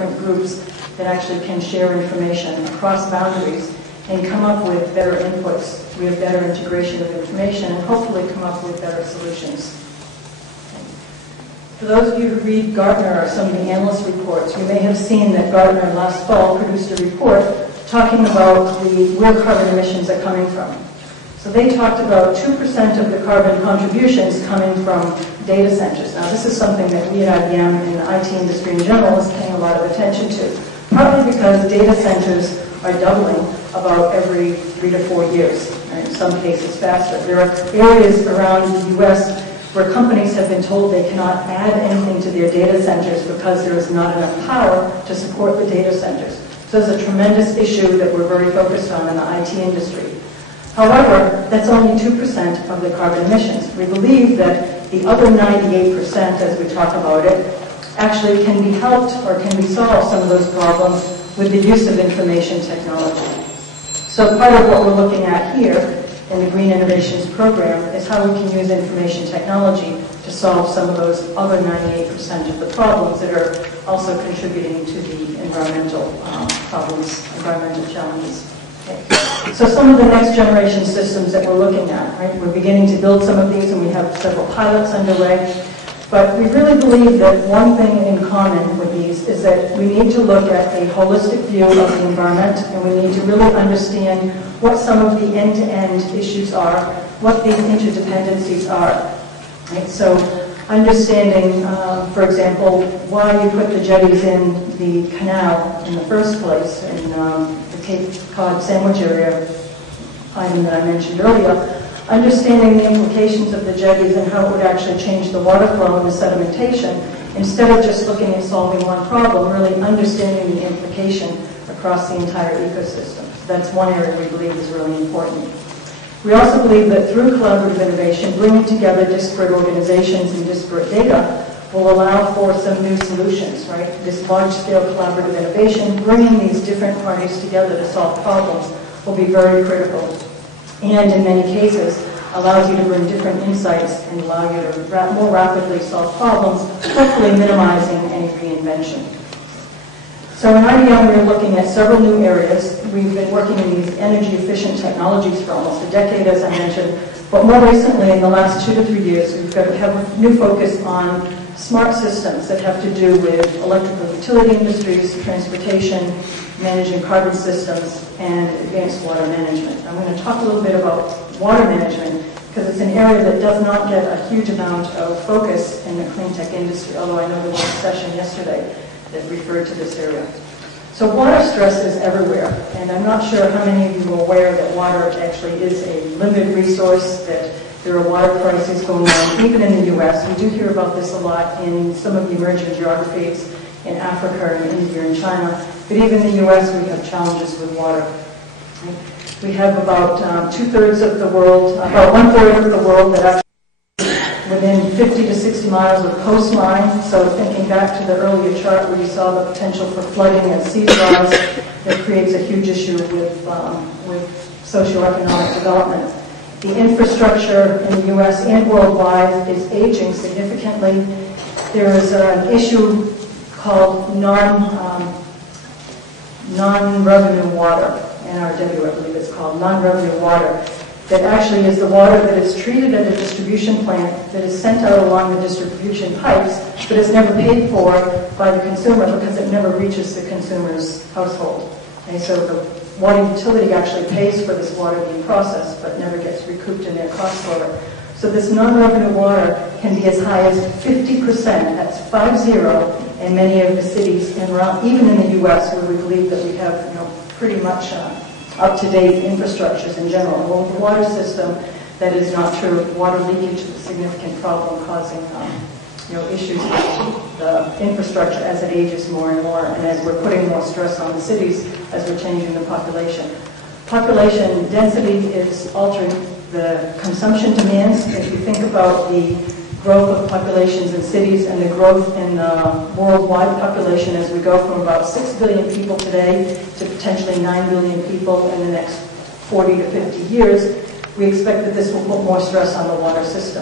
different groups that actually can share information across boundaries and come up with better inputs. We have better integration of information and hopefully come up with better solutions. For those of you who read Gartner or some of the analyst reports, you may have seen that Gartner last fall produced a report talking about where carbon emissions are coming from. So they talked about 2% of the carbon contributions coming from data centers. Now this is something that we at IBM and the IT industry in general is paying a lot of attention to, partly because data centers are doubling about every 3 to 4 years, and in some cases faster. There are areas around the U.S. where companies have been told they cannot add anything to their data centers because there is not enough power to support the data centers. So there's a tremendous issue that we're very focused on in the IT industry. However, that's only 2% of the carbon emissions. We believe that the other 98%, as we talk about it, actually can be helped or can be solved, some of those problems, with the use of information technology. So part of what we're looking at here in the Green Innovations Program is how we can use information technology to solve some of those other 98% of the problems that are also contributing to the environmental problems, environmental challenges. Okay. So some of the next generation systems that we're looking at, right? We're beginning to build some of these and we have several pilots underway. But we really believe that one thing in common with these is that we need to look at a holistic view of the environment, and we need to really understand what some of the end-to-end issues are, what these interdependencies are. Right? So understanding, for example, why you put the jetties in the canal in the first place, in the Cape Cod Sandwich area item that I mentioned earlier, understanding the implications of the jetties and how it would actually change the water flow and the sedimentation, instead of just looking at solving one problem, really understanding the implication across the entire ecosystem. So that's one area we believe is really important. We also believe that through collaborative innovation, bringing together disparate organizations and disparate data will allow for some new solutions, right? This large-scale collaborative innovation, bringing these different parties together to solve problems will be very critical. And in many cases, allows you to bring different insights and allow you to more rapidly solve problems, hopefully minimizing any reinvention. So in IBM, we're looking at several new areas. We've been working in these energy-efficient technologies for almost a decade, as I mentioned, but more recently, in the last 2 to 3 years, we've got to have a new focus on smart systems that have to do with electrical utility industries, transportation, managing carbon systems, and advanced water management. I'm going to talk a little bit about water management because it's an area that does not get a huge amount of focus in the clean tech industry, although I know there was a session yesterday that referred to this area. So water stress is everywhere, and I'm not sure how many of you are aware that water actually is a limited resource, that there are water crises going on, even in the U.S. We do hear about this a lot in some of the emerging geographies in Africa and India and China, but even in the U.S. we have challenges with water. We have about 2/3 of the world, about 1/3 of the world that actually within 50 to 60 miles of coastline. So thinking back to the earlier chart where you saw the potential for flooding and sea rise, that creates a huge issue with socioeconomic development. The infrastructure in the U.S. and worldwide is aging significantly. There is an issue called non-revenue water, NRW I believe it's called, non-revenue water, that actually is the water that is treated at a distribution plant that is sent out along the distribution pipes, but is never paid for by the consumer because it never reaches the consumer's household. And so the water utility actually pays for this water being processed, but never gets recouped in their cost for it. So this non-revenue water can be as high as 50%, that's 50, in many of the cities, and even in the U.S., where we believe that we have pretty much up-to-date infrastructures in general. Well, the water system, that is not true. Water leakage is a significant problem causing issues with the infrastructure as it ages more and more, and as we're putting more stress on the cities as we're changing the population. Population density is altering the consumption demands. If you think about the growth of populations in cities and the growth in the worldwide population as we go from about 6 billion people today to potentially 9 billion people in the next 40 to 50 years, we expect that this will put more stress on the water system.